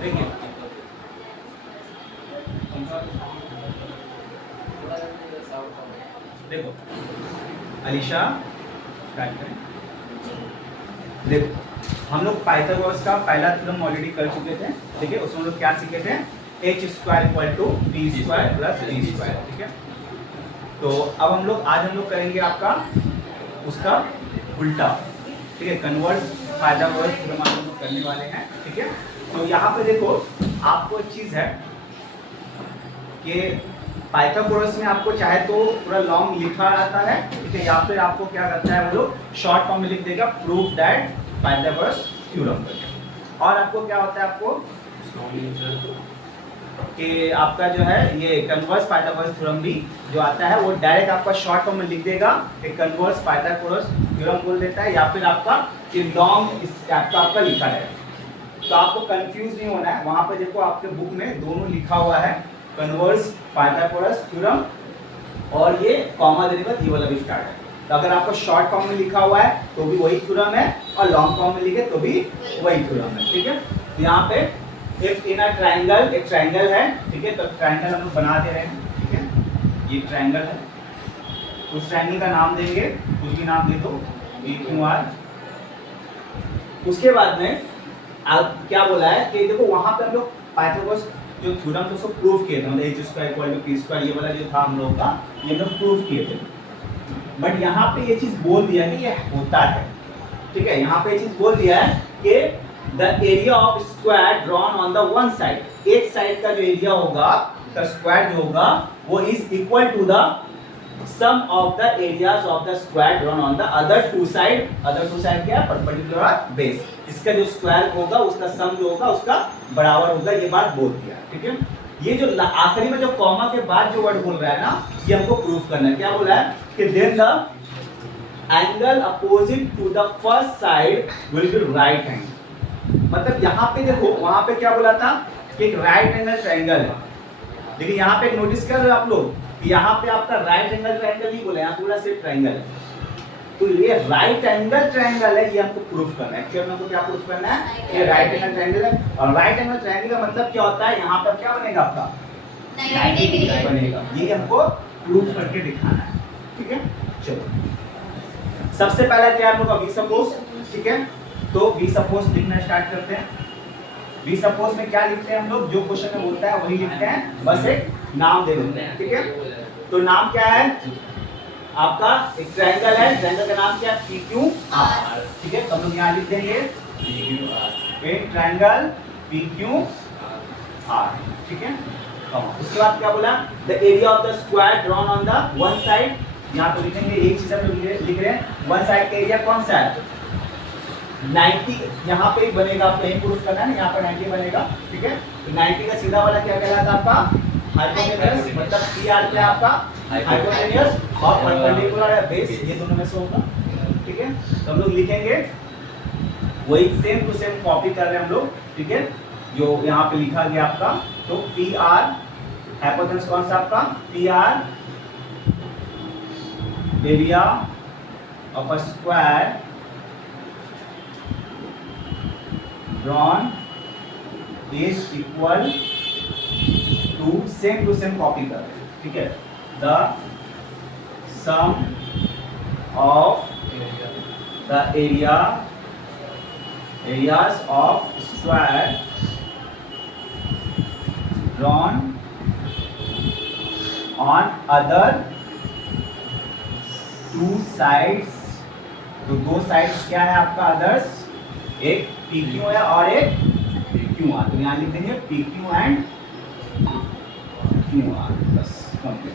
देखिए देखो अलीशा स्टार्ट करें। देखो हम लोग पाइथागोरस का पहला थ्योरम ऑलरेडी कर चुके थे, ठीक है। उसमें हम लोग क्या सीखे थे, h square equal to B square plus B square, ठीक है। तो अब आज हम लोग करेंगे आपका उसका उल्टा, ठीक है। कन्वर्स पाइथागोरस थ्योरम हम लोग करने वाले हैं, ठीक है। तो यहाँ पे देखो आपको एक चीज है कि पाइथागोरस में आपको चाहे तो पूरा लॉन्ग लिखा रहता है, ठीक है, या फिर आपको क्या करता है वो लोग शॉर्ट फॉर्म में लिख देगा प्रूफ दैट पाइथागोरस थ्योरम। और आपको क्या होता है आपको कि आपका जो है ये कन्वर्स पाइथागोरस थ्योरम भी जो आता है वो डायरेक्ट आपका शॉर्ट फॉर्म में लिख देगा कि कन्वर्स पाइथागोरस थ्योरम बोल देता है, या फिर आपका ये लॉन्ग इस टाइप का आपका लिखा है। तो आपको कंफ्यूज नहीं होना है। वहां पे देखो आपके बुक में दोनों लिखा हुआ है, कन्वर्स पाइथागोरस थ्योरम और ये कॉमा देने के बाद ये वाला भी स्टार्ट है। तो अगर आपको शॉर्ट फॉर्म में लिखा हुआ है तो भी वही थ्योरम है, और लॉन्ग फॉर्म में लिखे तो भी वही थ्योरम है, ठीक है। तो यहाँ पे इफ इन अ ट्रायंगल, एक ट्रायंगल है, ठीक है। तो ट्रायंगल हम लोग बना दे रहे हैं, ठीक है। ये ट्रायंगल है, उस ट्रायंगल का नाम देंगे, कुछ भी नाम दे दो, PQR। उसके बाद में आप क्या बोला है कि देखो वहां पे हम लोग पाइथागोरस जो थ्योरम था उसको प्रूव किए थे, मतलब h square equal to p square ये वाला जो था हम लोग का, ये हम लोग प्रूव किए थे। बट यहाँ पे ये चीज बोल दिया कि ये होता है, ठीक है। यहाँ पे ये चीज बोल दिया है कि the area of square drawn on the one side, एक साइड का जो एरिया होगा का स्क्वायर जो होगा वो is equal to the sum of the areas of the square drawn on the other two side. Other two side क्या है, परपेंडिकुलर और बेस। इसका जो स्क्वायर होगा उसका सम जो होगा उसका बराबर होगा, ये बात बोल दिया, ठीक है। ये जो आखिरी में जो कॉमा के बाद जो वर्ड बोल रहा है ना, ये हमको प्रूफ करना है। क्या बोल रहा है कि then the angle opposite to the first side will be right angle. मतलब यहाँ पे देखो वहां पे क्या बोला था कि एक राइट एंगल ट्रायंगल है, लेकिन यहाँ पे एक नोटिस कर रहे हो आप लोग, यहाँ पे आपका राइट एंगल ट्रायंगल नहीं बोला, यहाँ पूरा सिर्फ ट्रायंगल है। तो ये राइट एंगल ट्रायंगल है, ये हमको प्रूफ करना है। एक्चुअली हमको क्या प्रूफ करना है, ये राइट एंगल ट्रायंगल है। और राइट एंगल ट्रायंगल का मतलब क्या होता है, यहाँ पर क्या बनेगा आपका 90 डिग्री बनेगा। ये हमको प्रूफ करके दिखाना है, ठीक है। चलो सबसे पहला क्या हम लोग वी सपोज, ठीक है। तो वी सपोज लिखना स्टार्ट करते हैं। वी सपोज में क्या लिखते हैं हम लोग, जो क्वेश्चन में बोलता है वही लिखते हैं, बस एक नाम दे देते हैं, ठीक है। तो नाम क्या है आपका, एक ट्रायंगल है, ट्रायंगल का नाम क्या है PQR, ठीक है। तो हम लोग यहाँ लिख देंगे एक ट्रायंगल PQR, ठीक है। उसके बाद क्या बोला, the area of the square drawn on the one side. यहाँ तो लिखेंगे एक चीज हम लोग लिख रहे हैं, वन साइड का एरिया कौन सा है 90। यहाँ पे बनेगा, आपको यही प्रूफ करना है ना, यहाँ पर 90 बनेगा, ठीक है। तो 90 का सीधा वाला क्या कहलाता है आपका हाइपोटेन्यूस, मतलब PR क्या आपका हाइपोटेन्यूस, और परपेंडिकुलर है बेस, ये दोनों में से होगा, ठीक है। तो हम लोग लिखेंगे वही सेम टू सेम कॉपी कर रहे हैं हम लोग, ठीक है, जो यहाँ पे लिखा गया आपका। तो PR हाइपोटेन्यूस कौन सा आपका PR area of a square drawn is equal to same copy कर रहे हैं, ठीक है। The sum of the areas of square drawn on other two sides. तो दो साइड्स क्या है आपका अदर्स, एक PQ है और एक QR। तो यहाँ लिख देंगे PQ एंड QR, बस complete.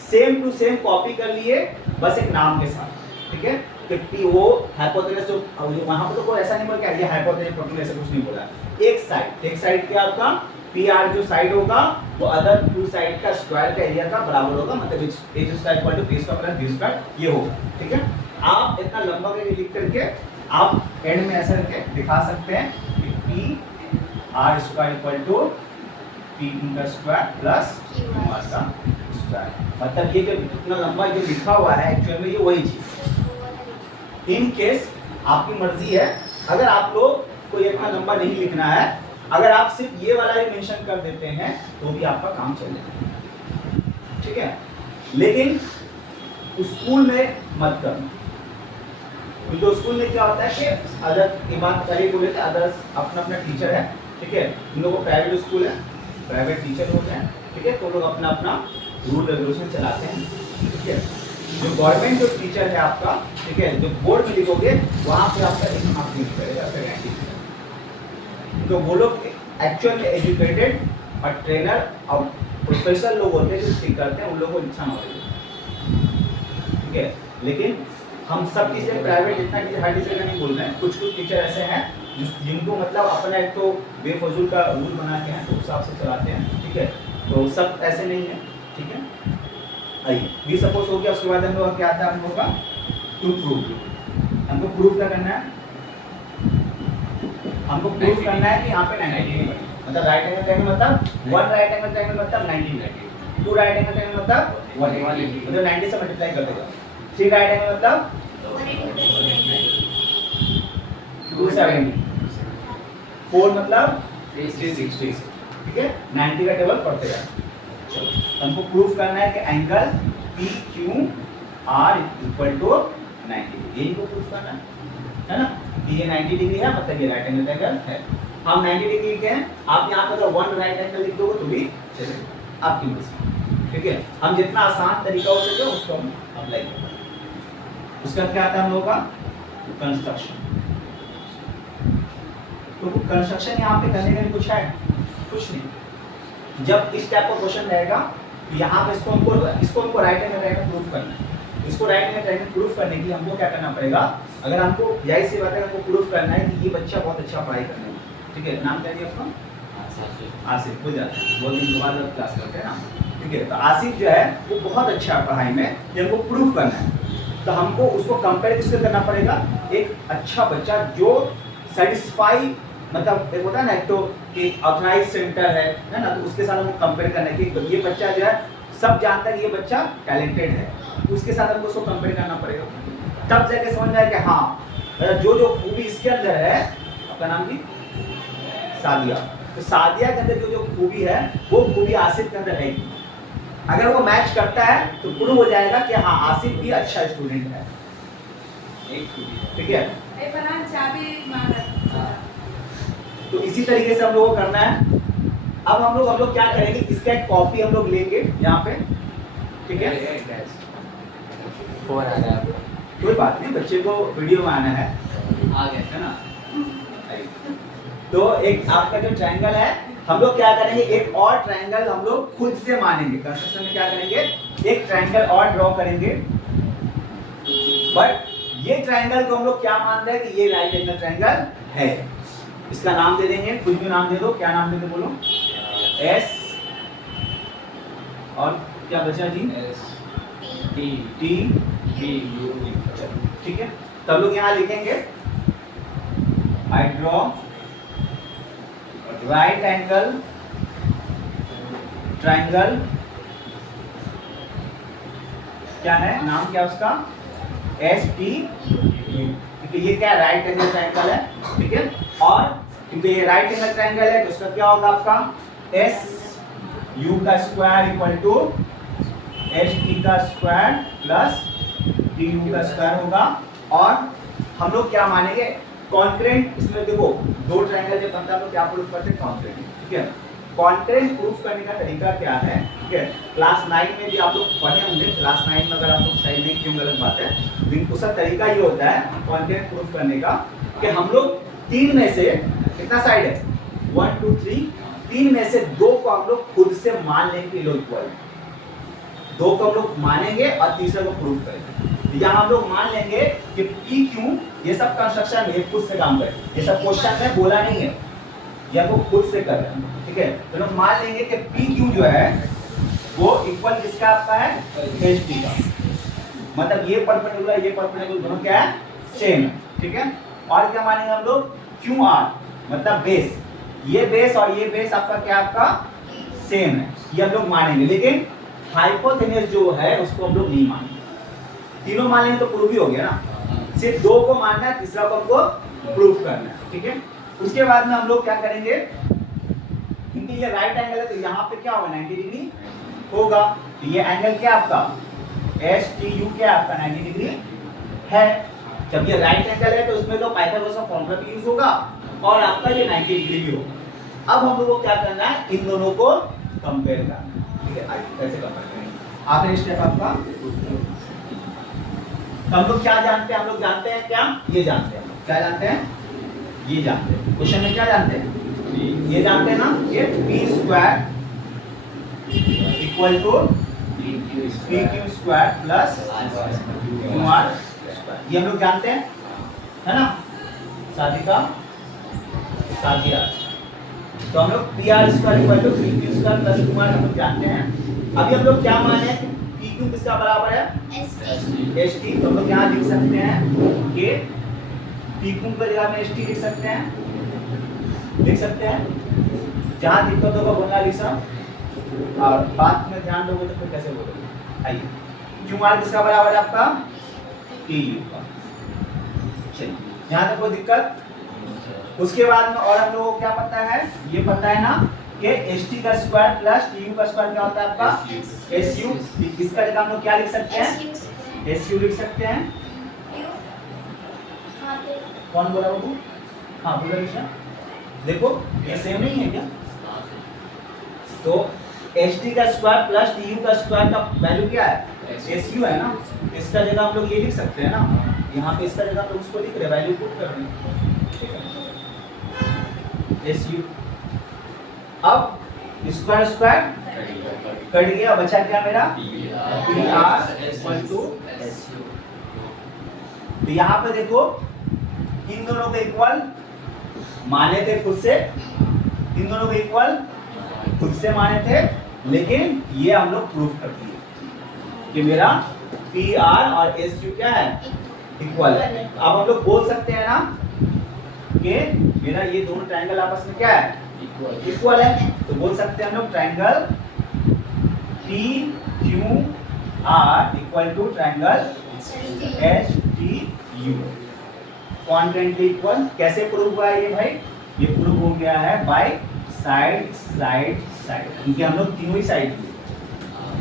Same to same copy कर लिए, बस एक नाम के साथ, ठीक है। कि वो हाइपोटेनस जो वहां पर तो कोई ऐसा नहीं बोला क्या ये हाइपोटेनस प्रोटोन ऐसा कुछ नहीं बोला। एक साइड क्या आपका PR जो साइड होगा वो अदर टू साइड का स्क्वायर का एरिया का बराबर होगा, मतलब h square equal to p square plus b square ये होगा, ठीक है। आप इतना लंबा करके लिख करके आप एंड में ऐसा करके दिखा सकते हैं कि PR square equal to PQ का स्क्वायर प्लस QR का स्क्वायर। मतलब ये जो इतना लंबा जो लिखा हुआ है एक्चुअल में ये वही चीज। इन केस आपकी मर्जी है, अगर आप लोग को इतना लंबा नहीं लिखना है अगर आप सिर्फ ये वाला ही मेंशन कर देते हैं तो भी आपका काम चलेगा, ठीक है। लेकिन स्कूल में मत करना, क्योंकि स्कूल में क्या होता है कि अदर ये बात पहले बोले थे, अदर्स अपना अपना टीचर है, ठीक है। उन लोगों को प्राइवेट स्कूल है, प्राइवेट टीचर होते हैं, ठीक है, तो लोग अपना अपना रूल रेगुलेशन चलाते हैं, ठीक है। जो गवर्नमेंट जो टीचर है आपका, ठीक है, जो बोर्ड में लिखोगे वहाँ पे आपका एक मार्क नहीं करेगा, तो वो लोग एक्चुअल में एजुकेटेड और ट्रेनर और प्रोफेसर लोग होते हैं जो ठीक करते हैं, उन लोगों को अच्छा नॉलेज है, ठीक है। लेकिन हम सब टीचर प्राइवेट जितना टीचर हर टीचर का नहीं बोल रहे हैं, कुछ कुछ टीचर ऐसे हैं जिनको मतलब अपना एक तो बेफजूल का रूल बना के हैं तो उस हिसाब से चलाते हैं, ठीक है। तो सब ऐसे नहीं है, ठीक है। आइए भी सपोज हो गया, उसके बाद हम लोग क्या आता है हम लोग का टू प्रूव। हमको प्रूफ क्या करना है, हमको प्रूफ करना है कि यहाँ पे 90 मतलब राइट एंगल ट्रायंगल मतलब 1 राइट एंगल ट्रायंगल मतलब 90, 2 राइट एंगल ट्रायंगल मतलब 180 मतलब 90 से मल्टीप्लाई कर देगा। 3 राइट एंगल मतलब 270, 4 मतलब 360, ठीक है। 90 का टेबल पढ़ते जाए। चलो हमको प्रूफ करना है कि angle P Q R equal to 90, यही को प्रूफ करना है ना, कि ये 90 डिग्री है मतलब ये राइट एंगल ट्रायंगल है। हम 90 डिग्री के हैं, आप यहाँ पर 1 राइट एंगल लिख दोगे तो भी चलेगा आपकी मर्जी, ठीक है। हम जितना आसान तरीका हो सके उसको हम अप्लाई करेंगे। उसका क्या आता है हम लोगों का कंस्ट्रक्शन। तो कंस्ट्रक्शन यहाँ पे करने का कुछ है, कुछ नहीं। जब इस टाइप का क्वेश्चन रहेगा तो यहाँ पे इसको हमको राइट एंगल ट्रायंगल प्रूफ करना है। इसको राइट एंगल ट्रायंगल प्रूफ करने के लिए हमको क्या करना पड़ेगा, अगर हमको यही सी बात है, हमको प्रूफ करना है कि ये बच्चा बहुत अच्छा पढ़ाई करने में, ठीक है। नाम क्या दिया आपका? आसिफ। हो जाता है, 2 दिन के बाद क्लास करते हैं ना, ठीक है। तो आसिफ जो है वो बहुत अच्छा है पढ़ाई में, ये हमको प्रूफ करना है। तो हमको उसको कंपेयर किससे करना पड़ेगा, एक अच्छा बच्चा जो सेटिस्फाई मतलब एक होता है ना, एक तो कि ऑथराइज सेंटर है ना, तो उसके साथ हमको कंपेयर करना है कि ये बच्चा जो है सब जानता है कि ये बच्चा टैलेंटेड है, उसके साथ हमको उसको कंपेयर करना पड़ेगा। तब जाके समझ में आए कि हाँ जो जो खूबी इसके अंदर है, आपका नाम भी सादिया, तो सादिया के अंदर जो जो खूबी है वो खूबी आसिफ के अंदर है। अगर वो मैच करता है तो प्रूव हो जाएगा कि हाँ आसिफ भी अच्छा स्टूडेंट है, ठीक है। तो इसी तरीके से हम लोगों को करना है। अब हम लोग क्या करेंगे, इसका एक कॉपी हम लोग लेंगे यहाँ पे, ठीक है। 4 आ रहा है, कोई बात नहीं, बच्चे को वीडियो में आना है, आ गया है ना। तो एक आपका जो ट्रायंगल है, हम लोग क्या करेंगे, एक और ट्रायंगल हम लोग खुद से मानेंगे। कंस्ट्रक्शन में क्या करेंगे, एक ट्रायंगल और ड्रॉ करेंगे, बट ये ट्रायंगल को हम लोग क्या मानते हैं कि ये राइट एंगल ट्रायंगल है। इसका नाम दे देंगे, कुछ भी नाम दे दो, क्या नाम देंगे बोलो, एस और क्या बचा जी, टी बी यू, ठीक है। तब लोग यहाँ लिखेंगे I draw right angle triangle, क्या है नाम, क्या उसका, एस टी यू, क्योंकि ये क्या राइट एंगल ट्रायंगल है, ठीक है। और क्योंकि ये राइट एंगल ट्रायंगल है तो उसका क्या होगा आपका, एस यू का square equal to H T का स्क्वायर प्लस टी यू का स्क्वायर होगा। और हम लोग क्या मानेंगे, कॉन्करेंट। इसमें देखो 2 ट्रायंगल जब बनता है तो क्या प्रूफ करते हैं, कॉन्करेंट, ठीक है। कॉन्करेंट प्रूफ करने का तरीका क्या है, ठीक है। क्लास 9 में भी आप लोग पढ़े होंगे, क्लास 9 में अगर आप लोग सही नहीं किए गलत बात है, लेकिन उसका तरीका ये होता है कॉन्करेंट प्रूफ करने का कि हम लोग 3 में से कितना साइड है, 1 2 3, 3 में से 2 को हम लोग खुद से मान लेंगे कि लो इक्वल है, 2 को हम लोग मानेंगे और तीसरे को प्रूफ करेंगे। या हम लोग मान लेंगे कि पी क्यू, ये सब कंस्ट्रक्शन ये खुद से काम करे, ये सब क्वेश्चन में बोला नहीं है, या वो खुद से कर रहे हैं, ठीक है। तो लोग मान लेंगे कि पी क्यू जो है वो इक्वल किसका आपका है, एच टी का, मतलब ये परपेंडिकुलर ये परपेंडिकुलर दोनों क्या है, सेम है, ठीक है। और क्या मानेंगे हम लोग, क्यू आर मतलब बेस, ये बेस और ये बेस आपका क्या, आपका सेम है, ये हम लोग मानेंगे। लेकिन हाइपोथेनस जो है उसको हम लोग नहीं मानेंगे। तीनों मान लेंगे तो प्रूफ ही हो गया ना, सिर्फ 2 को मानना है, तीसरा को हमको प्रूफ करना है, ठीक है। उसके बाद में हम लोग क्या करेंगे, क्योंकि ये राइट एंगल है तो यहाँ पे क्या होगा 90 डिग्री होगा। तो ये एंगल क्या आपका STU क्या आपका 90 डिग्री है। जब ये राइट एंगल है तो उसमें तो पाइथागोरस का फॉर्मूला भी यूज होगा और आपका ये 90 डिग्री भी होगा। अब हम लोग को क्या करना है, इन दोनों को कंपेयर करना है। ठीक है, आइए कैसे कंपेयर करेंगे। आखिरी स्टेप आपका, तो हम लोग क्या जानते हैं, हम लोग जानते हैं क्या, ये जानते हैं, क्या जानते हैं, ये जानते हैं। क्वेश्चन में क्या जानते हैं, ये जानते हैं ना, ये p square equal to pq square plus qr square, ये हम लोग जानते हैं, है ना, साधिका साधिया। तो हम लोग pr square equal to pq square plus qr हम लोग जानते हैं। अभी हम लोग क्या माने, pq किसका बराबर है, st। तो हम लोग यहाँ लिख सकते हैं कि pq की जगह में st लिख सकते हैं, जहाँ दिक्कत होगा बोलना लिखा, और बात में ध्यान दोगे तो फिर कैसे बोलोगे। आइए, qr किसका बराबर है आपका, tu का। चलिए यहाँ तक कोई दिक्कत। उसके बाद में और हम लोगों को क्या पता है, ये पता है ना कि st का स्क्वायर प्लस tu का स्क्वायर क्या होता है आपका su। इसका जगह हम लोग क्या लिख सकते हैं, su लिख सकते हैं। कौन बोला वो, हाँ बोला ऋषा, देखो ये सेम नहीं है क्या। तो st का स्क्वायर प्लस tu का स्क्वायर का वैल्यू क्या है, su है ना। इसका जगह हम लोग ये लिख सकते हैं ना, यहाँ पे इसका जगह हम लोग उसको लिख रहे हैं, वैल्यू पुट कर रहे हैं, ठीक है, su। अब स्क्वायर स्क्वायर कट गया, बचा क्या मेरा pr इक्वल टू su। तो यहाँ पे देखो इन दोनों को इक्वल माने थे खुद से, इन दोनों को इक्वल खुद से माने थे, लेकिन ये हम लोग प्रूफ कर दिए कि मेरा PR और SQ क्या है, इक्वल है। अब हम लोग बोल सकते हैं ना कि मेरा ये दोनों ट्रायंगल आपस में क्या है, इक्वल है। तो बोल सकते हैं हम लोग triangle PQR equal to triangle STU contently equal. कैसे प्रूव हुआ है ये भाई, ये प्रूव हो गया है बाय साइड साइड साइड, क्योंकि हम लोग तीनों ही साइड लिए,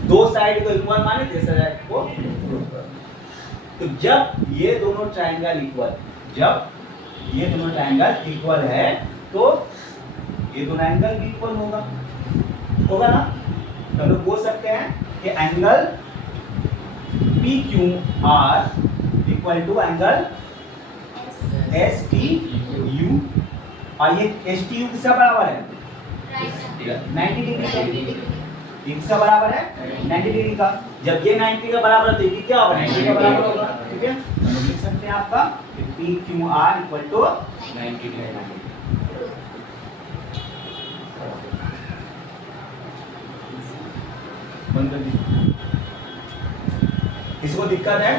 दो साइड को इक्वल माने, तीसरा साइड को प्रूव कर। तो जब ये दोनों ट्रायंगल इक्वल, जब ये दोनों ट्रायंगल इक्वल है तो ये दोनों एंगल भी इक्वल होगा, होगा ना। तो हम लोग बोल सकते हैं कि angle PQR equal to angle STU, और ये STU किसका बराबर है, 90 डिग्री का। किसका बराबर है, 90 डिग्री का। जब ये 90 का बराबर है तो ये क्या होगा, 90 का बराबर होगा, ठीक है। तो हम लिख सकते हैं आपका PQR इक्वल टू 90 डिग्री। बंद कर दीजिए। इसको दिक्कत है,